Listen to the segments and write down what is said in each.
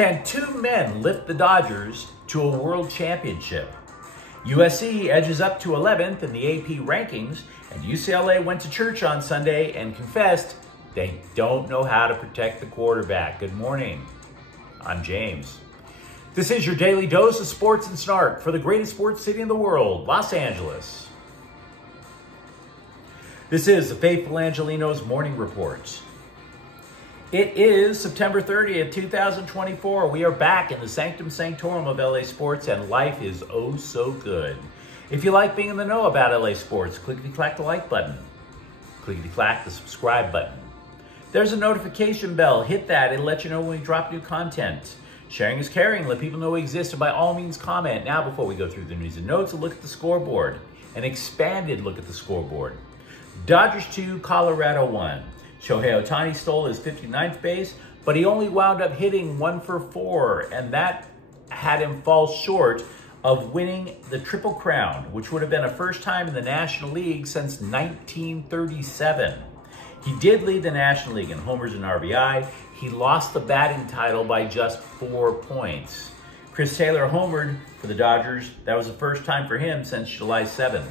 Can two men lift the Dodgers to a world championship? USC edges up to 11th in the AP rankings, and UCLA went to church on Sunday and confessed they don't know how to protect the quarterback. Good morning. I'm James. This is your daily dose of sports and snark for the greatest sports city in the world, Los Angeles. This is the Faithful Angelenos Morning Report. It is September 30th, 2024. We are back in the sanctum sanctorum of LA sports, and life is oh so good. If you like being in the know about LA sports, clickety-clack the like button. Clickety-clack the subscribe button. There's a notification bell. Hit that. It'll let you know when we drop new content. Sharing is caring. Let people know we exist, and by all means comment. Now, before we go through the news and notes, a look at the scoreboard. An expanded look at the scoreboard. Dodgers 2, Colorado 1. Shohei Ohtani stole his 59th base, but he only wound up hitting 1 for 4, and that had him fall short of winning the Triple Crown, which would have been a first time in the National League since 1937. He did lead the National League in homers and RBI. He lost the batting title by just 4 points. Chris Taylor homered for the Dodgers. That was the first time for him since July 7th.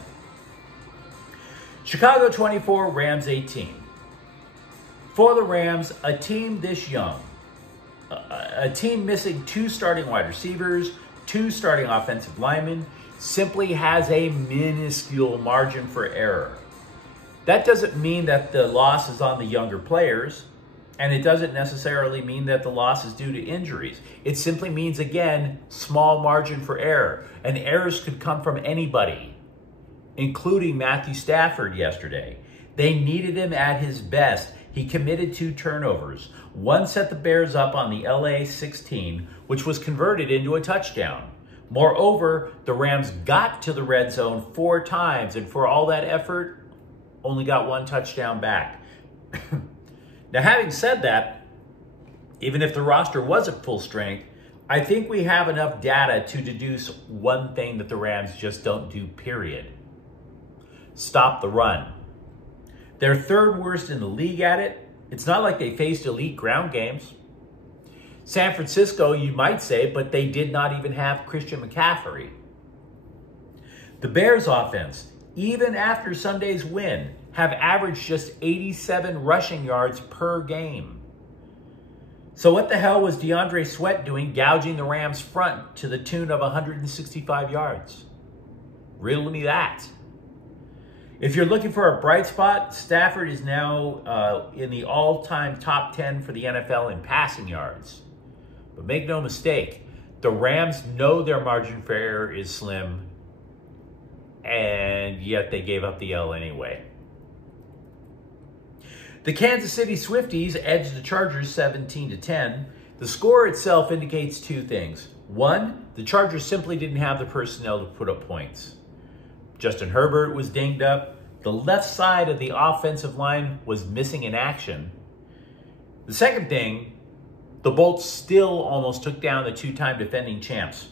Chicago 24, Rams 18. For the Rams, a team this young, a team missing 2 starting wide receivers, 2 starting offensive linemen, simply has a minuscule margin for error. That doesn't mean that the loss is on the younger players, and it doesn't necessarily mean that the loss is due to injuries. It simply means, again, small margin for error. And errors could come from anybody, including Matthew Stafford yesterday. They needed him at his best. He committed 2 turnovers. One set the Bears up on the LA 16, which was converted into a touchdown. Moreover, the Rams got to the red zone 4 times, and for all that effort, only got 1 touchdown back. Now, having said that, even if the roster was at full strength, I think we have enough data to deduce one thing that the Rams just don't do, period. Stop the run. They're 3rd worst in the league at it. It's not like they faced elite ground games. San Francisco, you might say, but they did not even have Christian McCaffrey. The Bears offense, even after Sunday's win, have averaged just 87 rushing yards per game. So what the hell was DeAndre Sweat doing gouging the Rams' front to the tune of 165 yards? Riddle me that. If you're looking for a bright spot, Stafford is now in the all-time top 10 for the NFL in passing yards. But make no mistake, the Rams know their margin for error is slim, and yet they gave up the L anyway. The Kansas City Swifties edged the Chargers 17-10. The score itself indicates 2 things. 1, the Chargers simply didn't have the personnel to put up points. Justin Herbert was dinged up. The left side of the offensive line was missing in action. The second thing, the Bolts still almost took down the 2-time defending champs.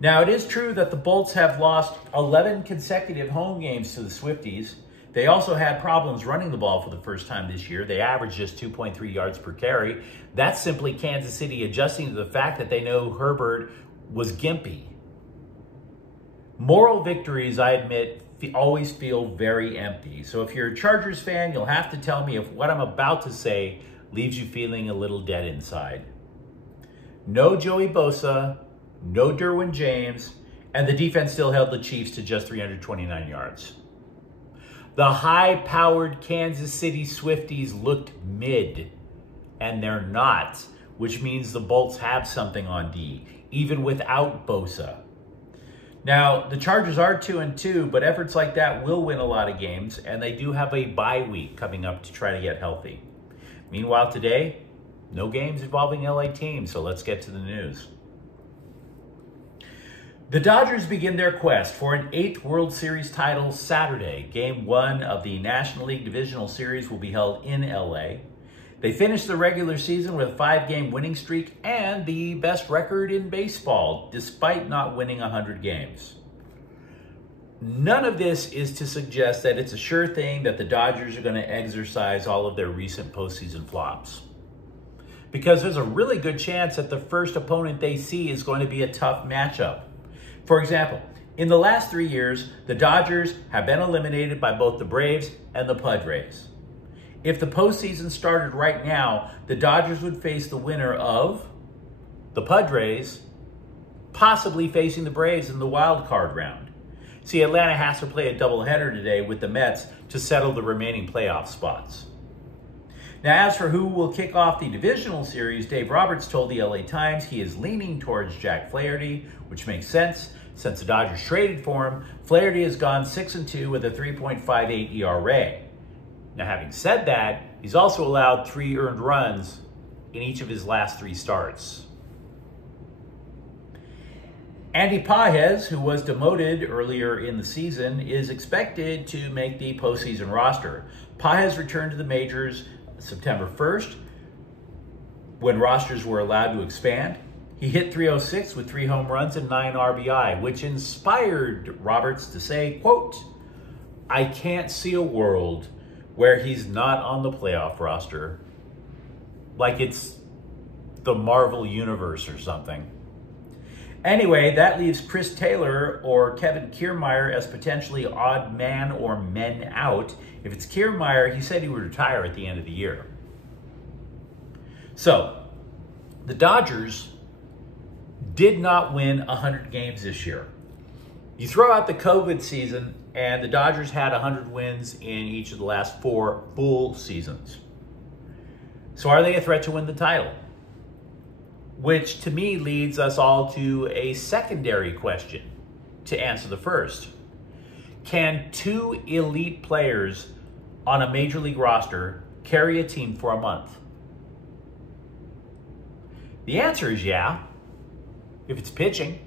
Now, it is true that the Bolts have lost 11 consecutive home games to the Swifties. They also had problems running the ball for the first time this year. They averaged just 2.3 yards per carry. That's simply Kansas City adjusting to the fact that they know Herbert was gimpy. Moral victories, I admit, always feel very empty. So if you're a Chargers fan, you'll have to tell me if what I'm about to say leaves you feeling a little dead inside. No Joey Bosa, no Derwin James, and the defense still held the Chiefs to just 329 yards. The high-powered Kansas City Swifties looked mid, and they're not, which means the Bolts have something on D, even without Bosa. Now, the Chargers are 2-2, but efforts like that will win a lot of games, and they do have a bye week coming up to try to get healthy. Meanwhile, today, no games involving LA teams, so let's get to the news. The Dodgers begin their quest for an 8th World Series title Saturday. Game 1 of the National League Divisional Series will be held in LA. They finished the regular season with a 5-game winning streak and the best record in baseball, despite not winning 100 games. None of this is to suggest that it's a sure thing that the Dodgers are going to exercise all of their recent postseason flops. because there's a really good chance that the first opponent they see is going to be a tough matchup. For example, in the last 3 years, the Dodgers have been eliminated by both the Braves and the Padres. If the postseason started right now, the Dodgers would face the winner of the Padres, possibly facing the Braves in the wild card round. See, Atlanta has to play a doubleheader today with the Mets to settle the remaining playoff spots. Now, as for who will kick off the divisional series, Dave Roberts told the LA Times he is leaning towards Jack Flaherty, which makes sense. Since the Dodgers traded for him, Flaherty has gone 6-2 with a 3.58 ERA. Now, having said that, he's also allowed 3 earned runs in each of his last 3 starts. Andy Pages, who was demoted earlier in the season, is expected to make the postseason roster. Pages returned to the majors September 1st, when rosters were allowed to expand. He hit .306 with 3 home runs and 9 RBI, which inspired Roberts to say, quote, "I can't see a world where he's not on the playoff roster, like it's the Marvel universe or something." Anyway, that leaves Chris Taylor or Kevin Kiermaier as potentially odd man or men out. If it's Kiermaier, he said he would retire at the end of the year. So, the Dodgers did not win 100 games this year. You throw out the COVID season, and the Dodgers had 100 wins in each of the last 4 full seasons. So are they a threat to win the title? Which to me leads us all to a secondary question to answer the first. Can 2 elite players on a major league roster carry a team for a month? The answer is yeah, if it's pitching.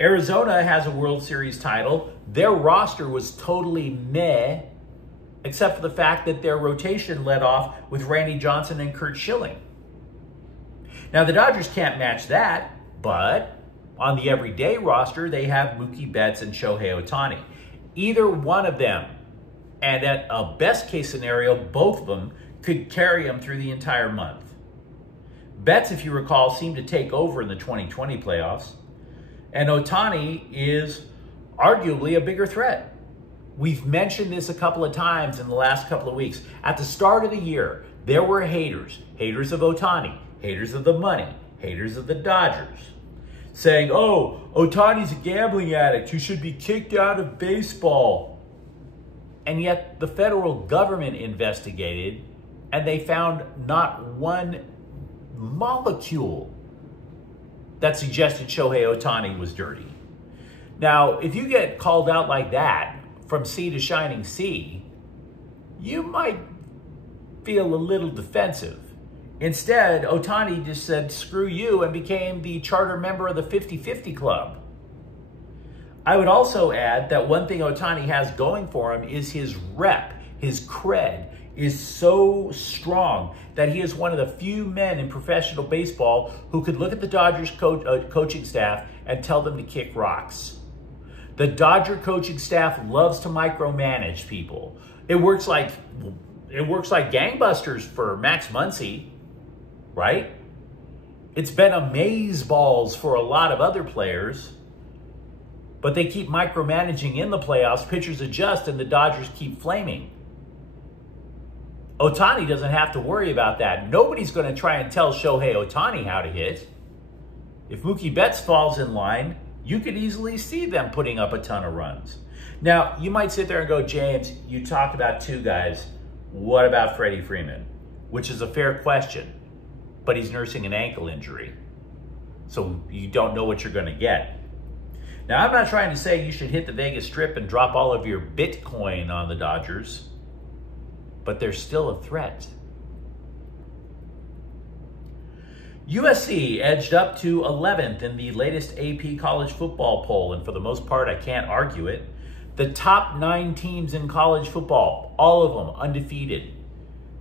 Arizona has a World Series title. Their roster was totally meh, except for the fact that their rotation led off with Randy Johnson and Curt Schilling. Now, the Dodgers can't match that, but on the everyday roster, they have Mookie Betts and Shohei Ohtani. Either one of them, and at a best case scenario, both of them could carry them through the entire month. Betts, if you recall, seemed to take over in the 2020 playoffs, and Ohtani is arguably a bigger threat. We've mentioned this a couple of times in the last couple of weeks. At the start of the year, there were haters of Ohtani, haters of the money, haters of the Dodgers, saying, "Oh, Ohtani's a gambling addict who should be kicked out of baseball." And yet the federal government investigated, and they found not one molecule that suggested Shohei Ohtani was dirty. Now, if you get called out like that from sea to shining sea, you might feel a little defensive. Instead, Ohtani just said, "Screw you," and became the charter member of the 50-50 club. I would also add that one thing Ohtani has going for him is his rep, his cred is so strong that he is one of the few men in professional baseball who could look at the Dodgers coaching staff and tell them to kick rocks. The Dodger coaching staff loves to micromanage people. It works like gangbusters for Max Muncy, right? It's been amazeballs for a lot of other players, but they keep micromanaging in the playoffs, pitchers adjust, and the Dodgers keep flaming. Ohtani doesn't have to worry about that. Nobody's going to try and tell Shohei Ohtani how to hit. If Mookie Betts falls in line, you could easily see them putting up a ton of runs. Now, you might sit there and go, "James, you talked about 2 guys. What about Freddie Freeman?" Which is a fair question, but he's nursing an ankle injury, so you don't know what you're going to get. Now, I'm not trying to say you should hit the Vegas Strip and drop all of your Bitcoin on the Dodgers, but they're still a threat. USC edged up to 11th in the latest AP college football poll, and for the most part, I can't argue it. The top 9 teams in college football, all of them undefeated.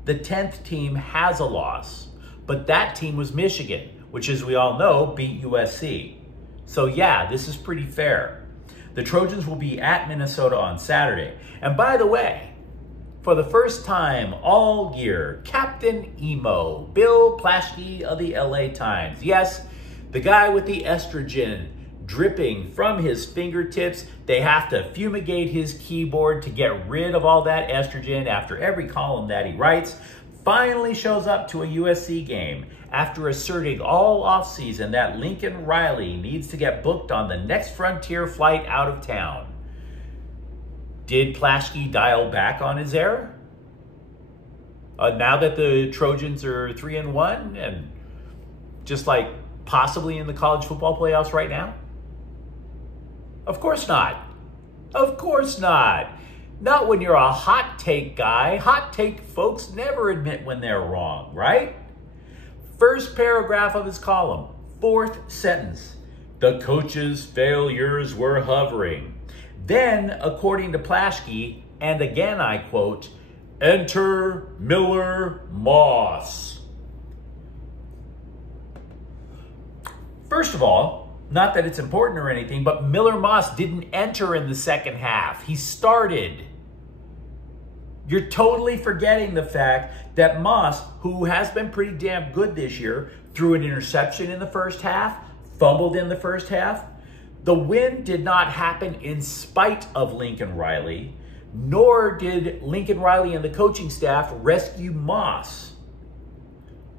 The 10th team has a loss, but that team was Michigan, which, as we all know, beat USC. So yeah, this is pretty fair. The Trojans will be at Minnesota on Saturday. And by the way, For the first time all year, Captain Emo, Bill Plaschke of the LA Times. Yes, the guy with the estrogen dripping from his fingertips. They have to fumigate his keyboard to get rid of all that estrogen after every column that he writes. Finally shows up to a USC game after asserting all offseason that Lincoln Riley needs to get booked on the next Frontier flight out of town. Did Plaschke dial back on his error? Now that the Trojans are 3-1 and just like possibly in the college football playoffs right now? Of course not. Of course not. Not when you're a hot take guy. Hot take folks never admit when they're wrong, right? First paragraph of his column, fourth sentence. The coach's failures were hovering. Then, according to Plaschke, and again I quote, enter Miller Moss. First of all, not that it's important or anything, but Miller Moss didn't enter in the second half. He started. You're totally forgetting the fact that Moss, who has been pretty damn good this year, threw an interception in the first half, fumbled in the first half. The win did not happen in spite of Lincoln Riley, nor did Lincoln Riley and the coaching staff rescue Moss.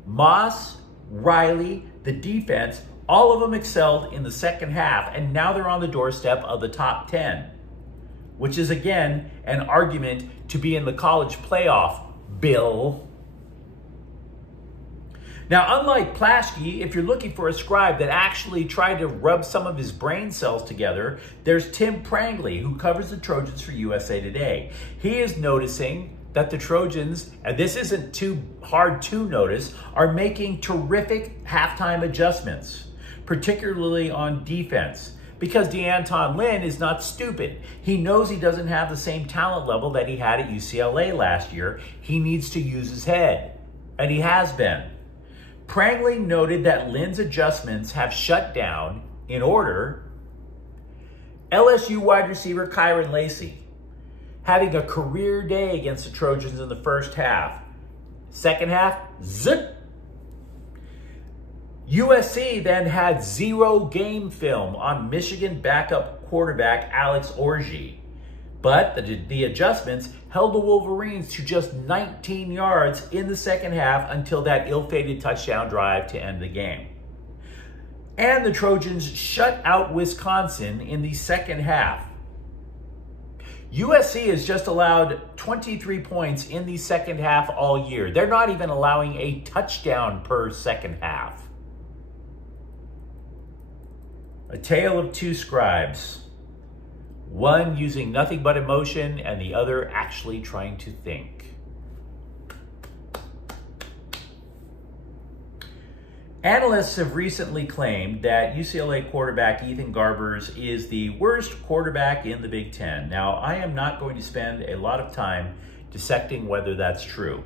Moss, Riley, the defense, all of them excelled in the second half, and now they're on the doorstep of the top 10, which is, again, an argument to be in the college playoff, Bill. Now, unlike Plaschke, if you're looking for a scribe that actually tried to rub some of his brain cells together, there's Tim Prangley, who covers the Trojans for USA Today. He is noticing that the Trojans, and this isn't too hard to notice, are making terrific halftime adjustments, particularly on defense. Because DeAnton Lynn is not stupid. He knows he doesn't have the same talent level that he had at UCLA last year. He needs to use his head, and he has been. Prangley noted that Lynn's adjustments have shut down, in order, LSU wide receiver Kyron Lacey, having a career day against the Trojans in the first half. Second half, zip. USC then had 0 game film on Michigan backup quarterback Alex Orji. But the adjustments held the Wolverines to just 19 yards in the second half until that ill-fated touchdown drive to end the game. And the Trojans shut out Wisconsin in the second half. USC has just allowed 23 points in the second half all year. They're not even allowing a touchdown per second half. A tale of two scribes. One using nothing but emotion and the other actually trying to think. Analysts have recently claimed that UCLA quarterback Ethan Garbers is the worst quarterback in the Big Ten. Now, I am not going to spend a lot of time dissecting whether that's true,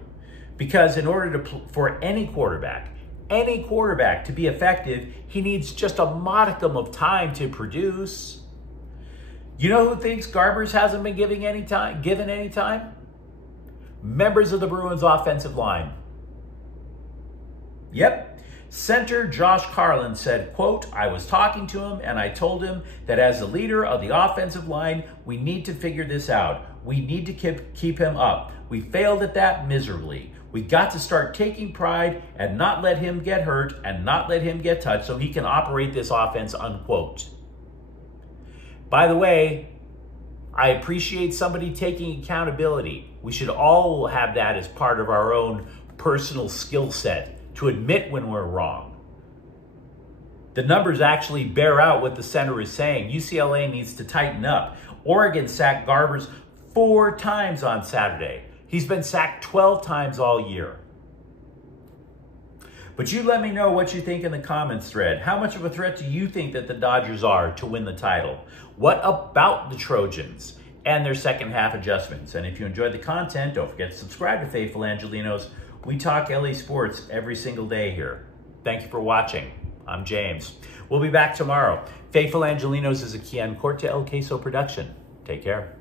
because in order for any quarterback to be effective, he needs just a modicum of time to produce. You know who thinks Garbers hasn't been given any time? Members of the Bruins offensive line. Yep. Center Josh Carlin said, quote, I was talking to him and I told him that as the leader of the offensive line, we need to figure this out. We need to keep him up. We failed at that miserably. We got to start taking pride and not let him get hurt and not let him get touched so he can operate this offense, unquote. By the way, I appreciate somebody taking accountability. We should all have that as part of our own personal skill set, to admit when we're wrong. The numbers actually bear out what the center is saying. UCLA needs to tighten up. Oregon sacked Garbers 4 times on Saturday. He's been sacked 12 times all year. But you let me know what you think in the comments thread. How much of a threat do you think that the Dodgers are to win the title? What about the Trojans and their second half adjustments? And if you enjoyed the content, don't forget to subscribe to Faithful Angelenos. We talk LA sports every single day here. Thank you for watching. I'm James. We'll be back tomorrow. Faithful Angelenos is a Kian Corte El Queso production. Take care.